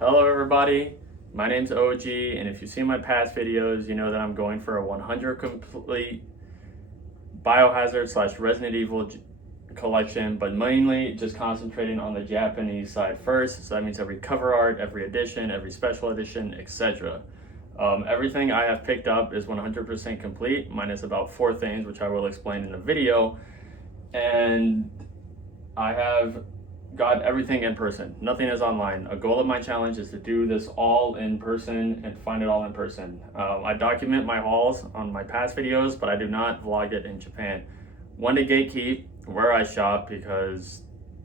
Hello everybody, my name's OG, and if you've seen my past videos, you know that I'm going for a 100 complete Biohazard slash Resident Evil collection, but mainly just concentrating on the Japanese side first. So that means every cover art, every edition, every special edition, etc. Everything I have picked up is 100% complete, minus about 4 things, which I will explain in the video. And I have got everything in person. Nothing is online. A goal of my challenge is to do this all in person and find it all in person. I document my hauls on my past videos, but I do not vlog it in Japan. One, to gatekeep where I shop, because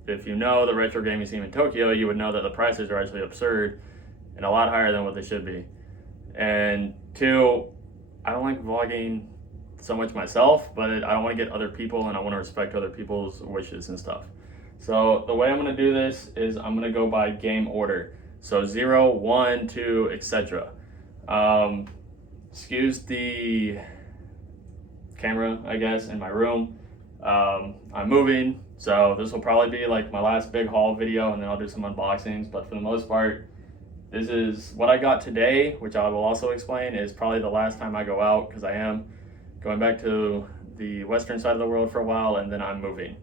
if you know the retro gaming scene in Tokyo, you would know that the prices are actually absurd and a lot higher than what they should be. And 2, I don't like vlogging so much myself, but I don't want to get other people, and I want to respect other people's wishes and stuff. So the way I'm going to do this is I'm going to go by game order. So 0, 1, 2, etc. Excuse the camera, I guess, in my room. I'm moving, so this will probably be like my last big haul video, and then I'll do some unboxings. But for the most part, this is what I got today, which I will also explain is probably the last time I go out, because I am going back to the western side of the world for a while, and then I'm moving.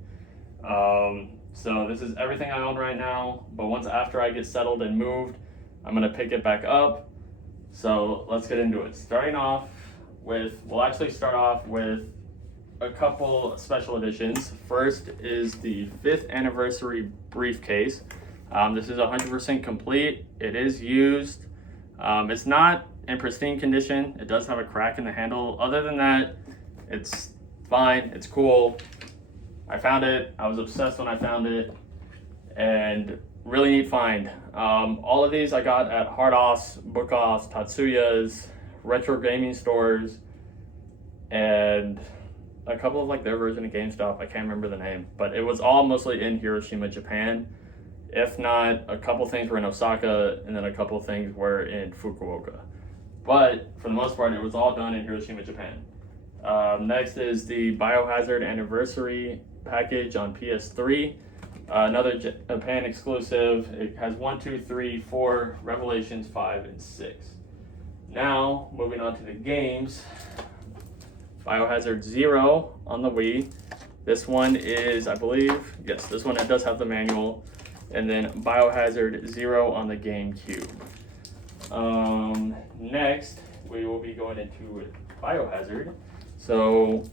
So this is everything I own right now, but once after I get settled and moved, I'm gonna pick it back up. So let's get into it. We'll actually start off with a couple special editions. First is the 5th anniversary briefcase. This is 100% complete. It is used. It's not in pristine condition. It does have a crack in the handle. Other than that, it's fine, it's cool. I found it, I was obsessed when I found it, and really neat find. All of these I got at Hard Offs, Book Offs, Tatsuya's, retro gaming stores, and a couple of like their version of GameStop. I can't remember the name, but it was all mostly in Hiroshima, Japan. If not, a couple things were in Osaka, and then a couple things were in Fukuoka. But for the most part, it was all done in Hiroshima, Japan. Next is the Biohazard anniversary package on PS3. Another Japan exclusive. It has 1, 2, 3, 4, Revelations 5, and 6. Now, moving on to the games. Biohazard 0 on the Wii. This one is, I believe, yes, this one, it does have the manual. And then Biohazard 0 on the GameCube. Next, we will be going into Biohazard. So,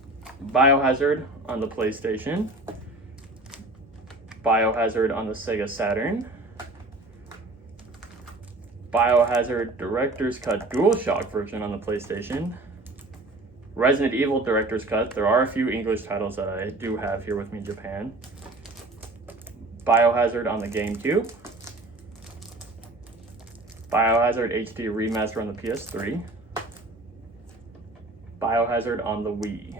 Biohazard on the PlayStation, Biohazard on the Sega Saturn, Biohazard Director's Cut DualShock version on the PlayStation, Resident Evil Director's Cut. There are a few English titles that I do have here with me in Japan. Biohazard on the GameCube, Biohazard HD Remaster on the PS3, Biohazard on the Wii.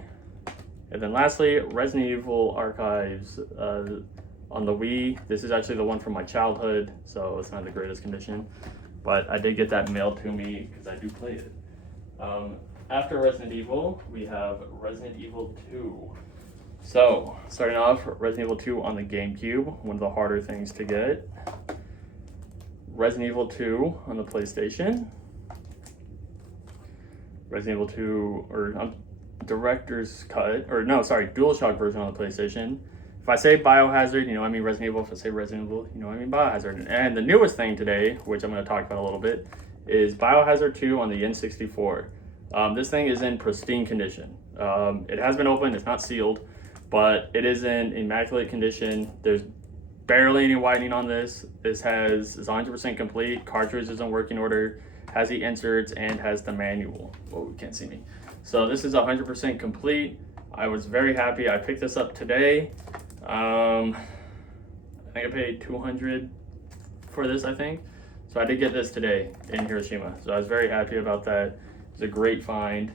And then lastly, Resident Evil Archives on the Wii. This is actually the one from my childhood, so it's not the greatest condition, but I did get that mailed to me because I do play it. After Resident Evil, we have Resident Evil 2. So, starting off, Resident Evil 2 on the GameCube, one of the harder things to get. Resident Evil 2 on the PlayStation. Resident Evil 2, Director's Cut, DualShock version on the PlayStation. If I say Biohazard, you know I mean Resident Evil. If I say Resident Evil, you know I mean Biohazard. And the newest thing today, which I'm going to talk about a little bit, is Biohazard 2 on the N64. This thing is in pristine condition. It has been opened, it's not sealed, but it is in immaculate condition. There's barely any whitening on this. This is 100% complete. Cartridge is in working order, has the inserts, and has the manual. Oh, you can't see me. So this is 100% complete. I was very happy. I picked this up today. I think I paid $200 for this, I think. So I did get this today in Hiroshima. So I was very happy about that. It's a great find.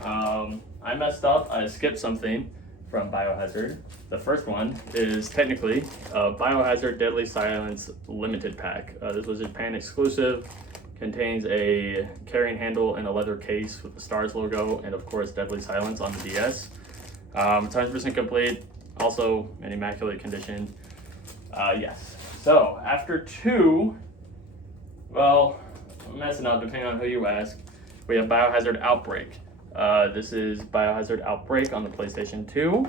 I messed up. I skipped something from Biohazard. The first one is technically a Biohazard Deadly Silence limited pack. This was a Japan exclusive. Contains a carrying handle and a leather case with the STARS logo, and of course Deadly Silence on the DS. It's 100% complete, also in immaculate condition. Yes. So after 2, messing up depending on who you ask. We have Biohazard Outbreak. This is Biohazard Outbreak on the PlayStation 2.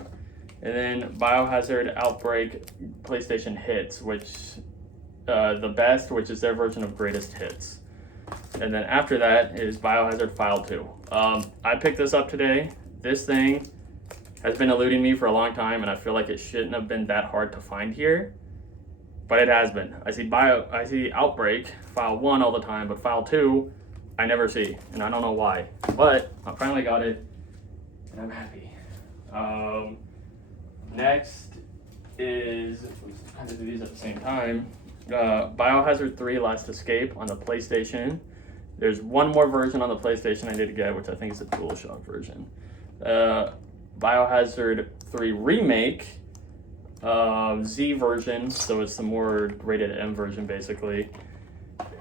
And then Biohazard Outbreak PlayStation Hits, which the best, which is their version of Greatest Hits. And then after that is Biohazard File 2. I picked this up today. This thing has been eluding me for a long time, and I feel like it shouldn't have been that hard to find here, but it has been. I see Outbreak File 1 all the time, but File 2 I never see, and I don't know why. But I finally got it, and I'm happy. Next is, let's kind of do these at the same time. Biohazard 3 Last Escape on the PlayStation. There's one more version on the PlayStation I need to get, which I think is the DualShock version. Biohazard 3 Remake, Z version, so it's the more rated M version basically.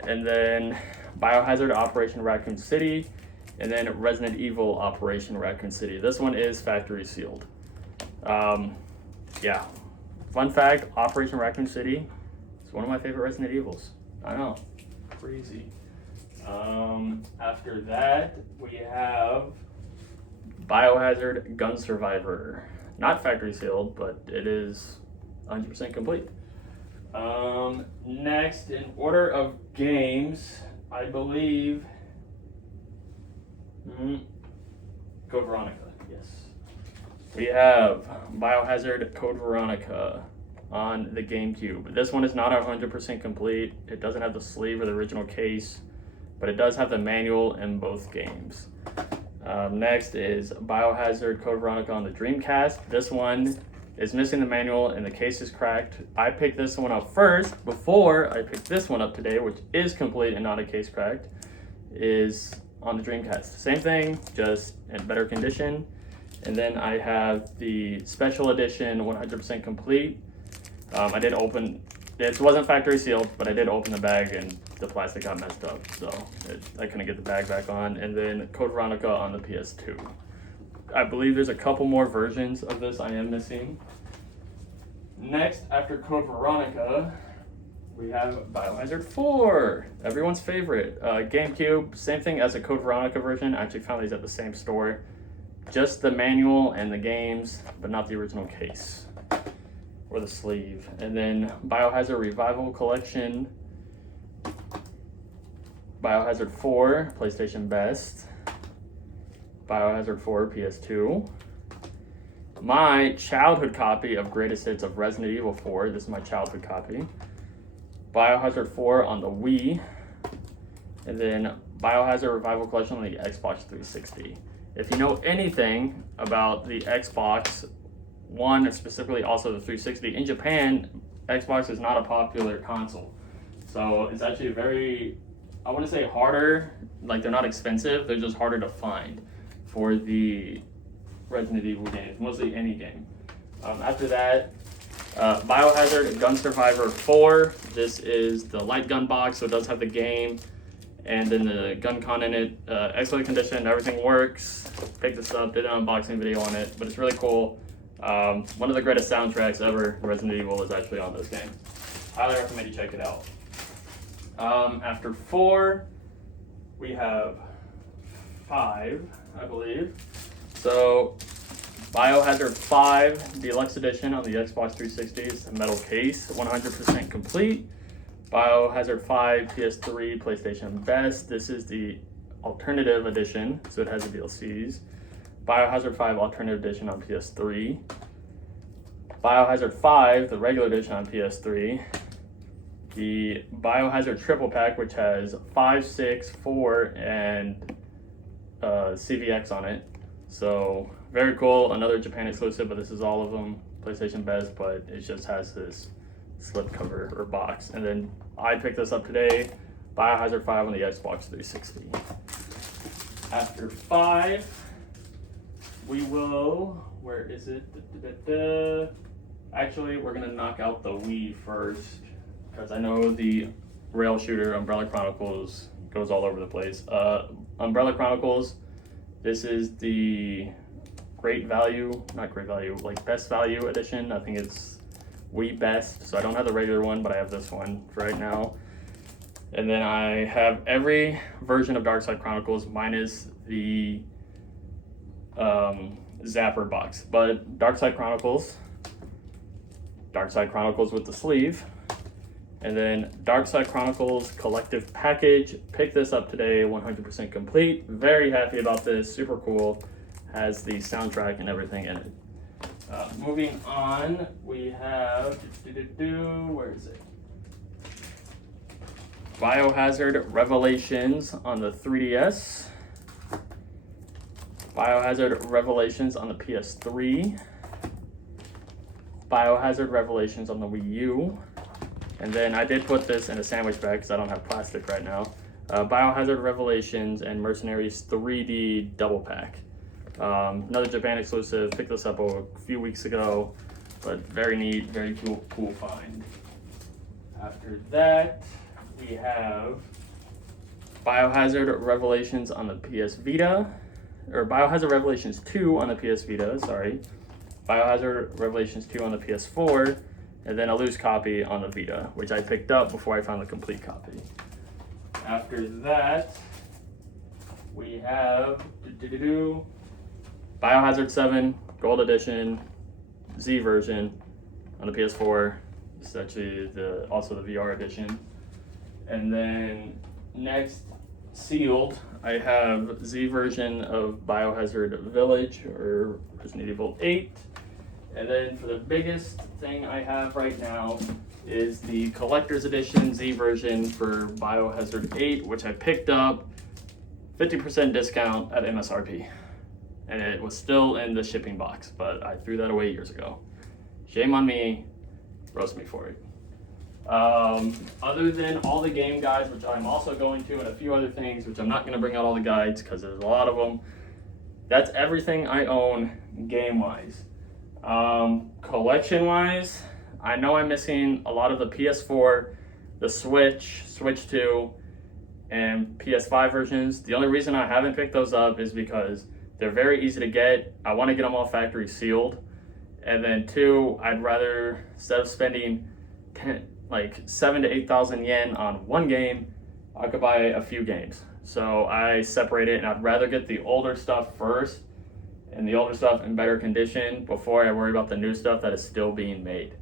And then Biohazard Operation Raccoon City, and then Resident Evil Operation Raccoon City. This one is factory sealed. Yeah, fun fact, Operation Raccoon City is one of my favorite Resident Evils. I know, crazy. After that, we have Biohazard Gun Survivor. Not factory sealed, but it is 100% complete. Next, in order of games, I believe Code Veronica, yes. We have Biohazard Code Veronica on the GameCube. This one is not 100% complete. It doesn't have the sleeve or the original case, but it does have the manual in both games. Next is Biohazard Code Veronica on the Dreamcast. This one is missing the manual and the case is cracked. I picked this one up first before I picked this one up today, which is complete and not a case cracked, is on the Dreamcast. Same thing, just in better condition. And then I have the special edition 100% complete. I did open, it wasn't factory sealed, but I did open the bag and the plastic got messed up, so I couldn't get the bag back on. And then Code Veronica on the PS2. I believe there's a couple more versions of this I am missing. Next, after Code Veronica, we have Biohazard 4, everyone's favorite. GameCube, same thing as a Code Veronica version. I actually found these at the same store. Just the manual and the games, but not the original case or the sleeve. And then Biohazard Revival Collection, Biohazard 4, PlayStation Best, Biohazard 4, PS2. My childhood copy of Greatest Hits of Resident Evil 4, this is my childhood copy. Biohazard 4 on the Wii, and then Biohazard Revival Collection on the Xbox 360. If you know anything about the Xbox One, and specifically also the 360, in Japan, Xbox is not a popular console. So it's actually very, I want to say harder, like they're not expensive, they're just harder to find for the Resident Evil games, mostly any game. After that, Biohazard Gun Survivor 4. This is the light gun box, so it does have the game and then the gun con in it. Excellent condition, everything works. Picked this up, did an unboxing video on it, but it's really cool. One of the greatest soundtracks ever, Resident Evil, is actually on this game. Highly recommend you check it out. After 4, we have 5, I believe. So Biohazard 5 Deluxe Edition on the Xbox 360 is the metal case, 100% complete. Biohazard 5 PS3 PlayStation Best. This is the alternative edition, so it has the DLCs. Biohazard 5 Alternative Edition on PS3. Biohazard 5, the regular edition on PS3. The Biohazard Triple Pack, which has 5, 6, 4, and CVX on it. So very cool, another Japan exclusive, but this is all of them, PlayStation Best, but it just has this slip cover or box. And then I picked this up today, Biohazard 5 on the Xbox 360. After 5, we will, where is it? Actually, we're gonna knock out the Wii first, because I know the rail shooter Umbrella Chronicles goes all over the place. Umbrella Chronicles, this is the great value, not great value, like best value edition. I think it's Wii Best, so I don't have the regular one, but I have this one for right now. And then I have every version of Darkside Chronicles minus the Zapper box. But Darkside Chronicles with the sleeve, and then Darkside Chronicles Collective Package. Picked this up today, 100% complete. Very happy about this, super cool. Has the soundtrack and everything in it. Moving on, we have, where is it? Biohazard Revelations on the 3DS. Biohazard Revelations on the PS3. Biohazard Revelations on the Wii U. And then I did put this in a sandwich bag because I don't have plastic right now. Biohazard Revelations and Mercenaries 3D double pack. Another Japan exclusive. Picked this up a few weeks ago, but very neat, very cool find. After that, we have Biohazard Revelations on the PS Vita, or Biohazard Revelations 2 on the PS Vita, sorry. Biohazard Revelations 2 on the PS4, and then a loose copy on the Vita, which I picked up before I found the complete copy. After that, we have Biohazard 7 Gold Edition Z version on the PS4. This is actually also the VR edition. And then next, sealed, I have Z version of Biohazard Village or Resident Evil 8. And then for the biggest thing I have right now is the collector's edition Z version for Biohazard 8, which I picked up 50% discount at MSRP. And it was still in the shipping box, but I threw that away years ago. Shame on me, roast me for it. Other than all the game guides, which I'm also going to, and a few other things, which I'm not going to bring out all the guides because there's a lot of them. That's everything I own game-wise. Collection-wise, I know I'm missing a lot of the PS4, the Switch 2, and PS5 versions. The only reason I haven't picked those up is because they're very easy to get. I want to get them all factory sealed. And then 2, I'd rather, instead of spending 7,000 to 8,000 yen on one game, I could buy a few games. So I separate it, and I'd rather get the older stuff first, and the older stuff in better condition before I worry about the new stuff that is still being made.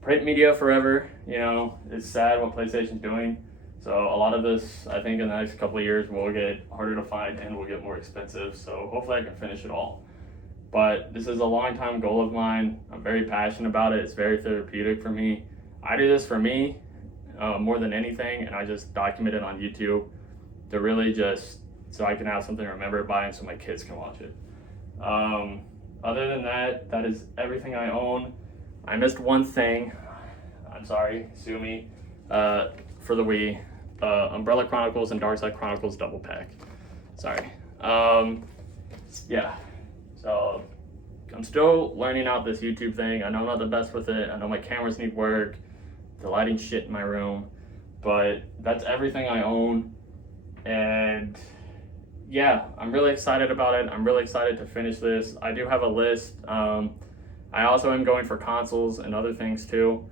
Print media forever, it's sad what PlayStation's doing. So a lot of this, I think in the next couple of years, will get harder to find and will get more expensive. So hopefully I can finish it all. But this is a long time goal of mine. I'm very passionate about it. It's very therapeutic for me. I do this for me more than anything, and I just document it on YouTube to really just so I can have something to remember it by and so my kids can watch it. Other than that, that is everything I own. I missed one thing. I'm sorry, sue me. For the Wii, Umbrella Chronicles and Darkside Chronicles double pack. Sorry. Yeah. So I'm still learning out this YouTube thing. I know I'm not the best with it. I know my cameras need work. The lighting's shit in my room. But that's everything I own. And yeah, I'm really excited about it. I'm really excited to finish this. I do have a list. I also am going for consoles and other things too.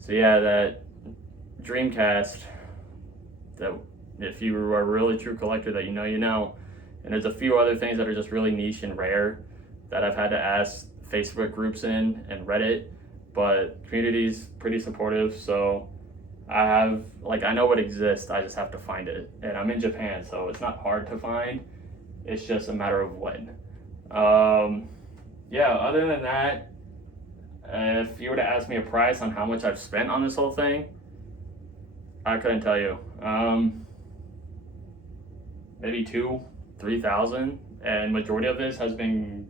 So yeah, that Dreamcast, that if you are a really true collector that you know. And there's a few other things that are just really niche and rare that I've had to ask Facebook groups in and Reddit, but community's pretty supportive. So I know what exists, I just have to find it. And I'm in Japan, so it's not hard to find. It's just a matter of when. Yeah, other than that, if you were to ask me a price on how much I've spent on this whole thing, I couldn't tell you. Maybe 2,000-3,000, and majority of this has been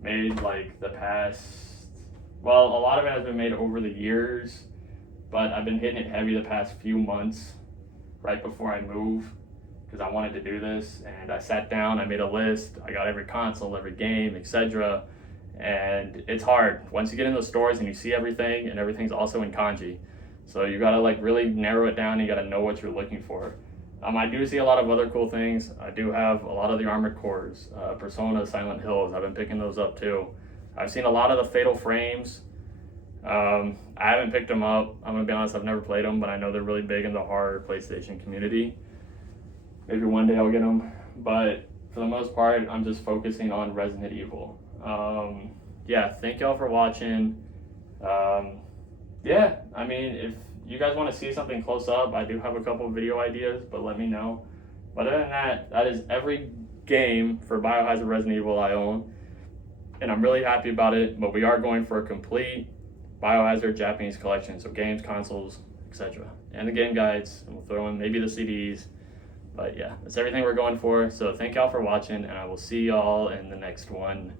made the past. Well, a lot of it has been made over the years, but I've been hitting it heavy the past few months, right before I move, because I wanted to do this. And I sat down, I made a list, I got every console, every game, etc. And it's hard once you get in those stores and you see everything, and everything's also in kanji. So you gotta really narrow it down. You gotta know what you're looking for. I do see a lot of other cool things. I do have a lot of the Armored Cores, Persona, Silent Hills. I've been picking those up too. I've seen a lot of the Fatal Frames. I haven't picked them up. I'm gonna be honest, I've never played them, but I know they're really big in the horror PlayStation community. Maybe one day I'll get them, but for the most part, I'm just focusing on Resident Evil. Yeah, thank y'all for watching. Yeah, I mean, if you guys want to see something close up, I do have a couple video ideas, but let me know. But other than that, that is every game for Biohazard Resident Evil I own, and I'm really happy about it. But we are going for a complete Biohazard Japanese collection, so games, consoles, etc., and the game guides, and we'll throw in maybe the CDs. But yeah, that's everything we're going for. So thank y'all for watching, and I will see y'all in the next one.